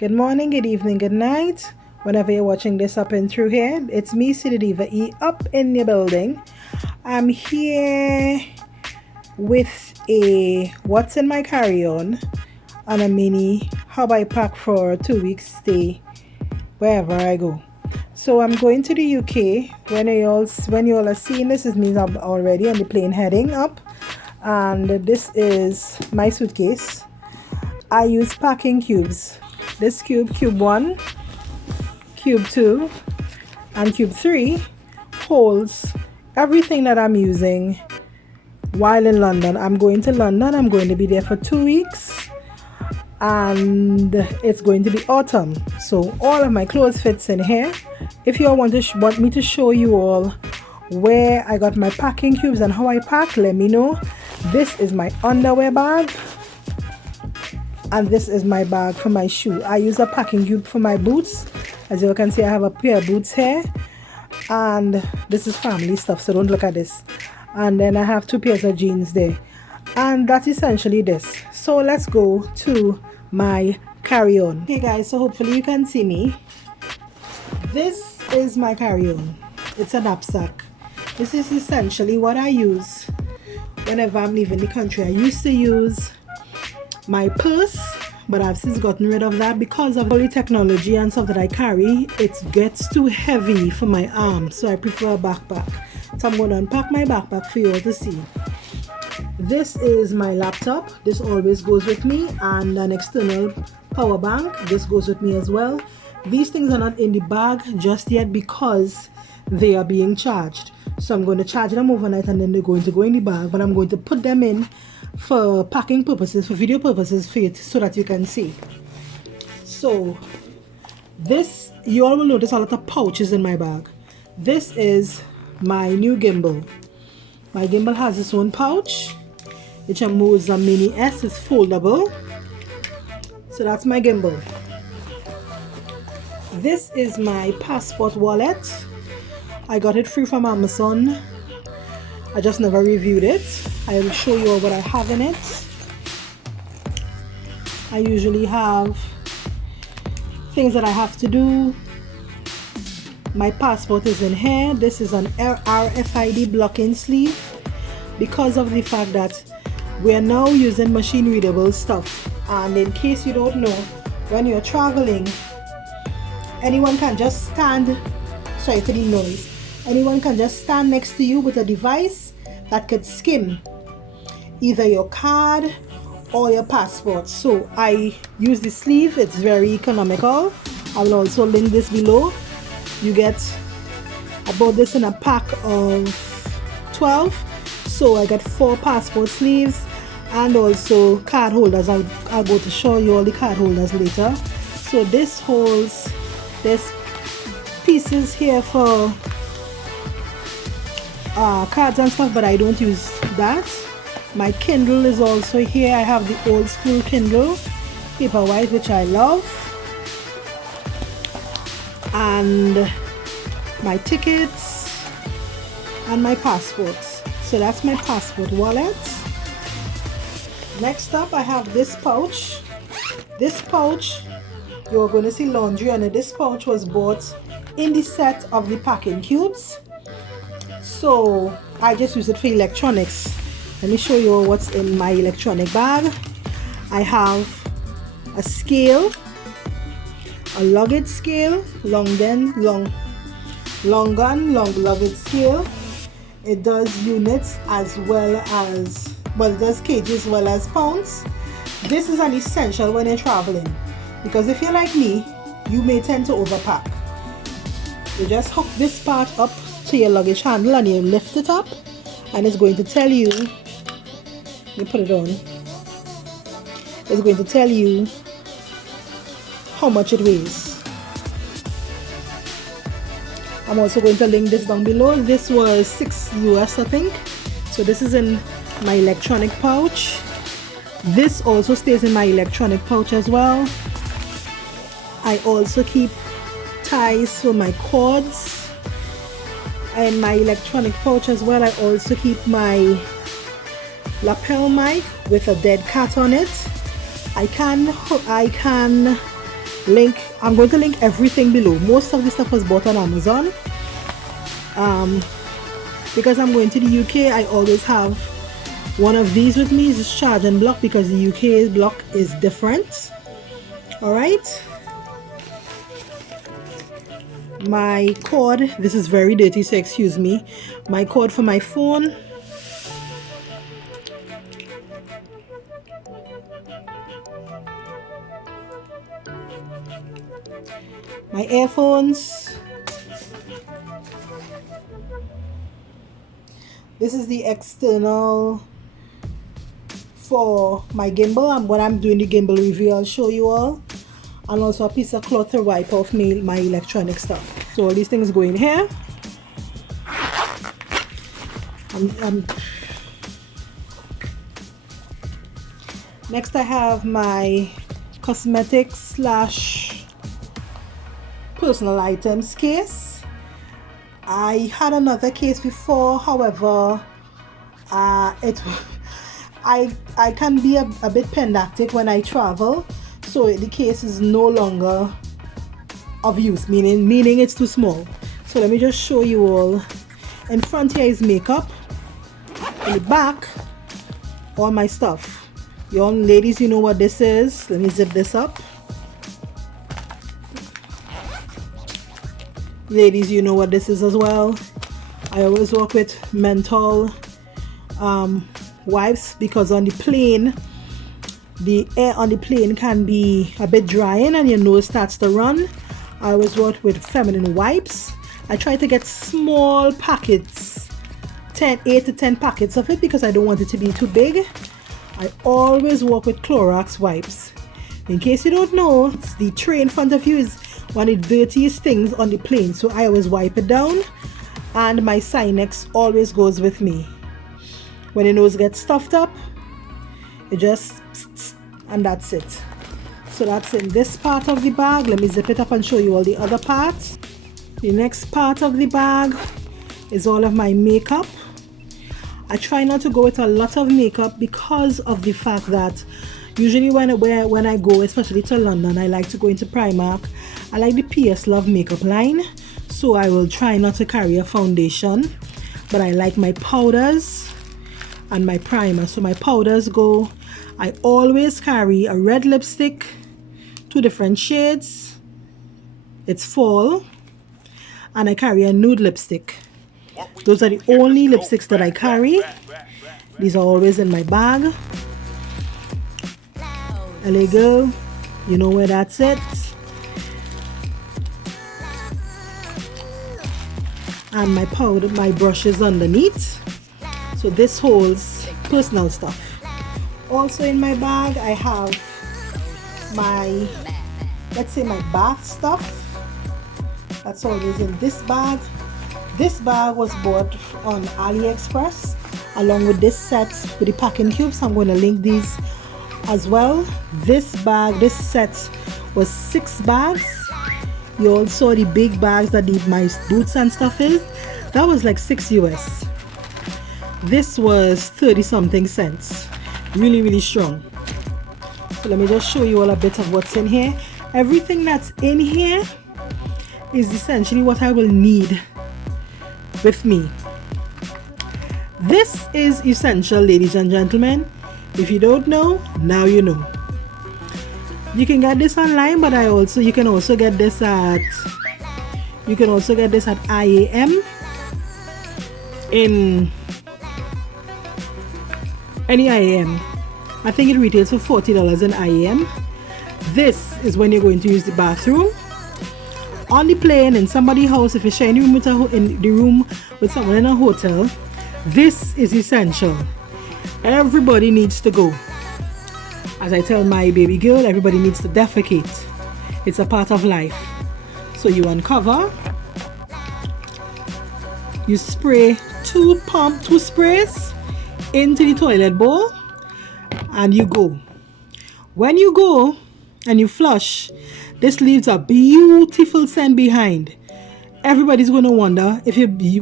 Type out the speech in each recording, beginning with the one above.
Good morning, good evening, good night. Whenever you're watching this up and through here, it's me, City Diva E, up in the building. I'm here with a what's in my carry-on and a mini how I pack for a 2-week stay wherever I go. So I'm going to the UK. When you all are seeing this, it means I'm already on the plane heading up. And this is my suitcase. I use packing cubes. This cube 1, cube 2, and cube 3 holds everything that I'm using while in London. I'm going to London. I'm going to be there for 2 weeks, and it's going to be autumn. So all of my clothes fits in here. If you all want me to show you all where I got my packing cubes and how I pack, let me know. This is my underwear bag. And this is my bag for my shoe. I use a packing cube for my boots. As you can see, I have a pair of boots here. And this is family stuff, so don't look at this. And then I have 2 pairs of jeans there. And that's essentially this. So let's go to my carry-on. Okay guys, so hopefully you can see me. This is my carry-on. It's a knapsack. This is essentially what I use whenever I'm leaving the country. I used to use my purse, but I've since gotten rid of that because of all the technology and stuff that I carry. It gets too heavy for my arms, so I prefer a backpack. So I'm going to unpack my backpack for you all to see. This is my laptop. This always goes with me, and an external power bank. This goes with me as well. These things are not in the bag just yet because they are being charged. So I'm going to charge them overnight and then they're going to go in the bag, but I'm going to put them in for packing purposes, for video purposes, for it, so that you can see. So this, you all will notice a lot of pouches in my bag. This is my new gimbal. My gimbal has its own pouch, which moves a mini S. It's foldable. So that's my gimbal. This is my passport wallet. I got it free from Amazon. I just never reviewed it. I will show you all what I have in it. I usually have things that I have to do. My passport is in here. This is an RFID blocking sleeve because of the fact that we are now using machine readable stuff. And in case you don't know, when you're traveling, anyone can just stand, sorry for the noise, anyone can just stand next to you with a device that could skim either your card or your passport. So I use the sleeve. It's very economical. I will also link this below. You get, I bought this in a pack of 12, so I got 4 passport sleeves and also card holders. I'll go to show you all the card holders later. So this holds, there's pieces here for cards and stuff, but I don't use that. My Kindle is also here. I have the old school Kindle, Paperwhite, which I love, and my tickets and my passports. So that's my passport wallet. Next up, I have this pouch. This pouch, you're going to see laundry on it. This pouch was bought in the set of the packing cubes, so I just use it for electronics. Let me show you what's in my electronic bag. I have a scale, a luggage scale, long luggage scale. It does units as well as, well, it does kgs as well as pounds. This is an essential when you're traveling, because if you're like me, you may tend to overpack. You just hook this part up to your luggage handle and you lift it up, and it's going to tell you, let me put it on, it's going to tell you how much it weighs. I'm also going to link this down below. This was $6 US, I think. So this is in my electronic pouch. This also stays in my electronic pouch as well. I also keep ties for my cords in my electronic pouch as well. I also keep my lapel mic with a dead cat on it. I can link. I'm going to link everything below. Most of the stuff was bought on Amazon. Because I'm going to the UK, I always have one of these with me. This charge and block because the UK block is different. All right. My cord, this is very dirty, so excuse me. My cord for my phone. My earphones. This is the external for my gimbal, and when I'm doing the gimbal review I'll show you all. And also a piece of cloth to wipe off my electronic stuff. So all these things go in here. Next I have my cosmetics slash personal items case. I had another case before, however, I can be a bit pedantic when I travel, so the case is no longer of use, meaning it's too small. So let me just show you all. In front here is makeup. In the back, all my stuff. Y'all ladies, you know what this is. Let me zip this up. Ladies, you know what this is as well. I always work with menthol wipes because on the plane, the air on the plane can be a bit drying and your nose starts to run. I always work with feminine wipes. I try to get small packets, 8 to 10 packets of it because I don't want it to be too big. I always work with Clorox wipes. In case you don't know, it's the tray in front of you is one of the dirtiest things on the plane, so I always wipe it down, and my Sinex always goes with me. When your nose gets stuffed up, it just, and that's it. So that's in this part of the bag. Let me zip it up and show you all the other parts. The next part of the bag is all of my makeup. I try not to go with a lot of makeup because of the fact that usually when I go, especially to London, I like to go into Primark. I like the PS Love makeup line, so I will try not to carry a foundation, but I like my powders and my primer. So my powders go, I always carry a red lipstick, 2 different shades, it's fall, and I carry a nude lipstick. Those are the only lipsticks that I carry. These are always in my bag. There you go. You know where that's it. And my powder, my brushes underneath. So this holds personal stuff. Also in my bag I have my, let's say, my bath stuff. That's always in this bag. This bag was bought on AliExpress along with this set with the packing cubes. I'm going to link these as well. This bag, this set was 6 bags. You all saw the big bags that my boots and stuff is. That was like 6 US. This was 30 something cents. Really, really strong. So let me just show you all a bit of what's in here. Everything that's in here is essentially what I will need with me. This is essential, ladies and gentlemen. If you don't know, now you know. You can get this online, but you can also get this at IAM in any IAM. I think it retails for $40 in IAM. This is when you're going to use the bathroom on the plane, in somebody's house. If you're sharing the room with someone in a hotel, this is essential. Everybody needs to go. As I tell my baby girl, everybody needs to defecate. It's a part of life. So you uncover, you spray 2 sprays into the toilet bowl, and you go. When you go and you flush, this leaves a beautiful scent behind. Everybody's going to wonder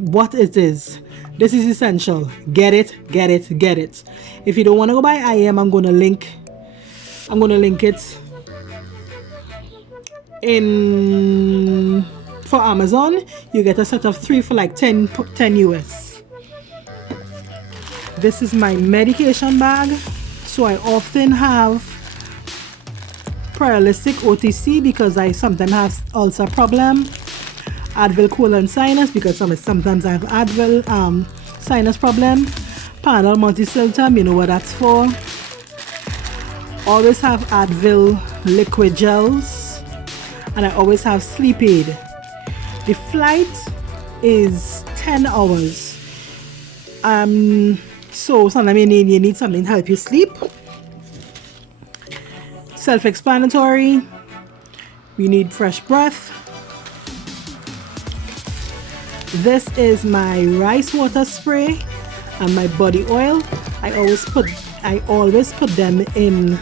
what it is. This is essential. Get it, get it, get it. If you don't want to go by IM, I'm going to link it For Amazon, you get a set of 3 for like 10 US. This is my medication bag. So I often have paralytic OTC because I sometimes have ulcer problem, Advil colon sinus because sometimes I have Advil sinus problem, Panadol multisiltum, you know what that's for. Always have Advil liquid gels, and I always have sleep aid. The flight is 10 hours. So sometimes you need something to help you sleep. Self-explanatory. We need fresh breath. This is my rice water spray and my body oil. I always put them in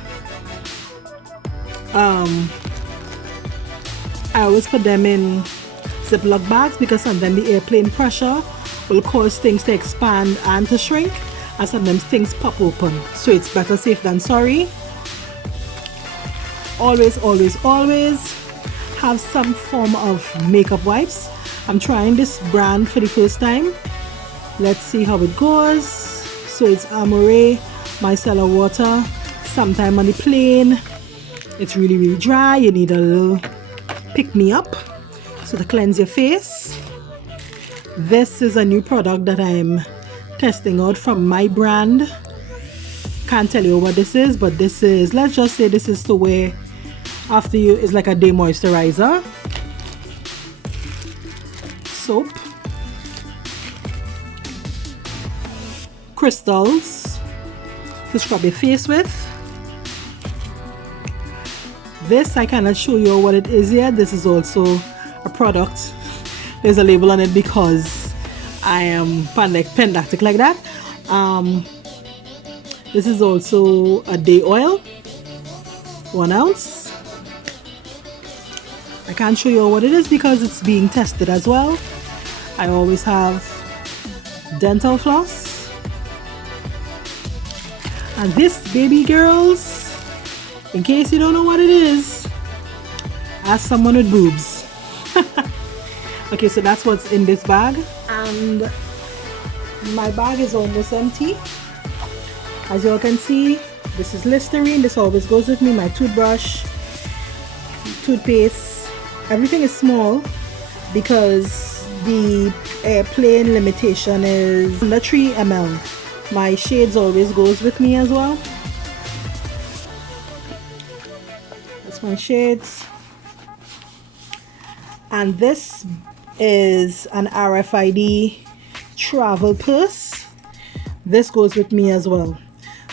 Ziploc bags because sometimes the airplane pressure will cause things to expand and to shrink, and sometimes things pop open. So it's better safe than sorry. Always have some form of makeup wipes. I'm trying this brand for the first time. Let's see how it goes. So it's Amore micellar water. Sometime on the plane it's really dry, you need a little pick me up so to cleanse your face. This is a new product that I'm testing out from my brand. Can't tell you what this is, but this is, let's just say this is to wear after you. It's like a day moisturizer. Soap, crystals to scrub your face with. This I cannot show you what it is yet. This is also a product. There's a label on it because I am pandactic like that. This is also a day oil, 1 ounce. I can't show you what it is because it's being tested as well. I always have dental floss. And this, baby girls, in case you don't know what it is, ask someone with boobs. Okay, so that's what's in this bag. And my bag is almost empty. As you all can see, this is Listerine. This always goes with me. My toothbrush, toothpaste. Everything is small because the airplane limitation is under 3 ml. My shades always goes with me as well. That's my shades. And this is an RFID travel purse. This goes with me as well.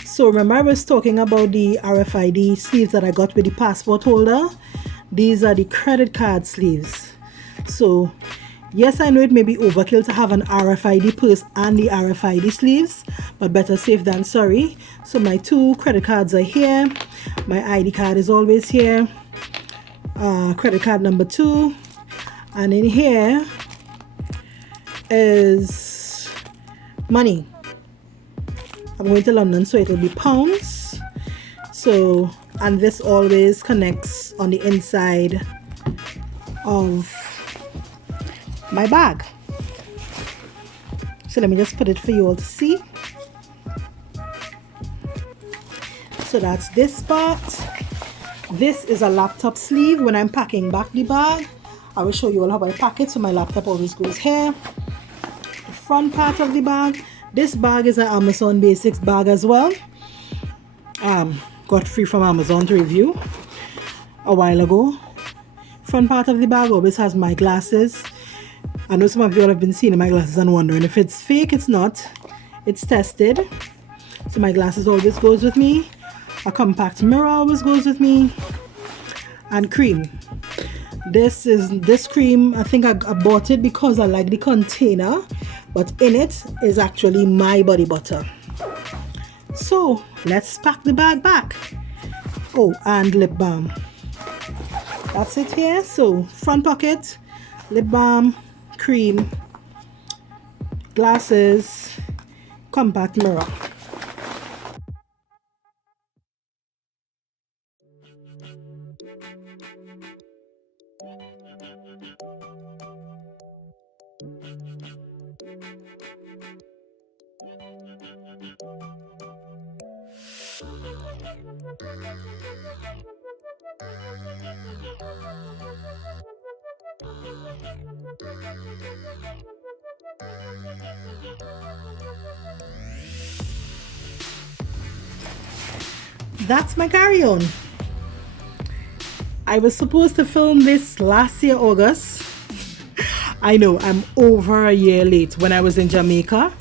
So remember I was talking about the RFID sleeves that I got with the passport holder. These are the credit card sleeves. So yes, I know it may be overkill to have an RFID purse and the RFID sleeves, but better safe than sorry. So my 2 credit cards are here. My ID card is always here. Credit card number 2. And in here is money. I'm going to London, so it'll be pounds. So, and this always connects on the inside of my bag. So let me just put it for you all to see. So that's this part. This is a laptop sleeve. When I'm packing back the bag, I will show you all how I pack it. So my laptop always goes here. The front part of the bag. This bag is an Amazon Basics bag as well. Got free from Amazon to review a while ago. Front part of the bag always has my glasses. I know some of you all have been seeing my glasses and wondering if it's fake. It's not. It's tested. So my glasses always goes with me. A compact mirror always goes with me. And cream. This cream, I think I bought it because I like the container, but in it is actually my body butter. So let's pack the bag back. Oh, and lip balm. That's it here. So front pocket, lip balm, cream, glasses, compact mirror. That's my carry-on. I was supposed to film this last year, August. I know, I'm over a year late when I was in Jamaica,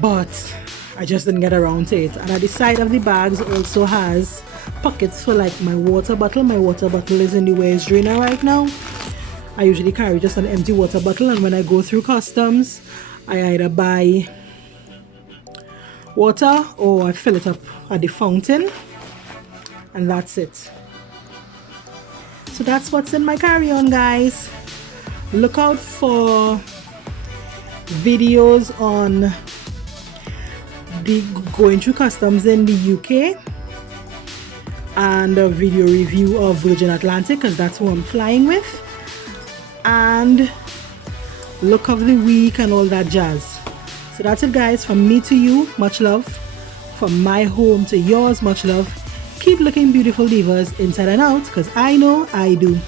but I just didn't get around to it. And at the side of the bags also has pockets for like my water bottle. My water bottle is in the waste drainer right now. I usually carry just an empty water bottle, and when I go through customs, I either buy water or I fill it up at the fountain, and that's it. So that's what's in my carry-on, guys. Look out for videos on the going through customs in the UK and a video review of Virgin Atlantic, because that's who I'm flying with, and look of the week and all that jazz. So that's it, guys. From me to you, much love. From my home to yours, much love. Keep looking beautiful, divas, inside and out, because I know I do.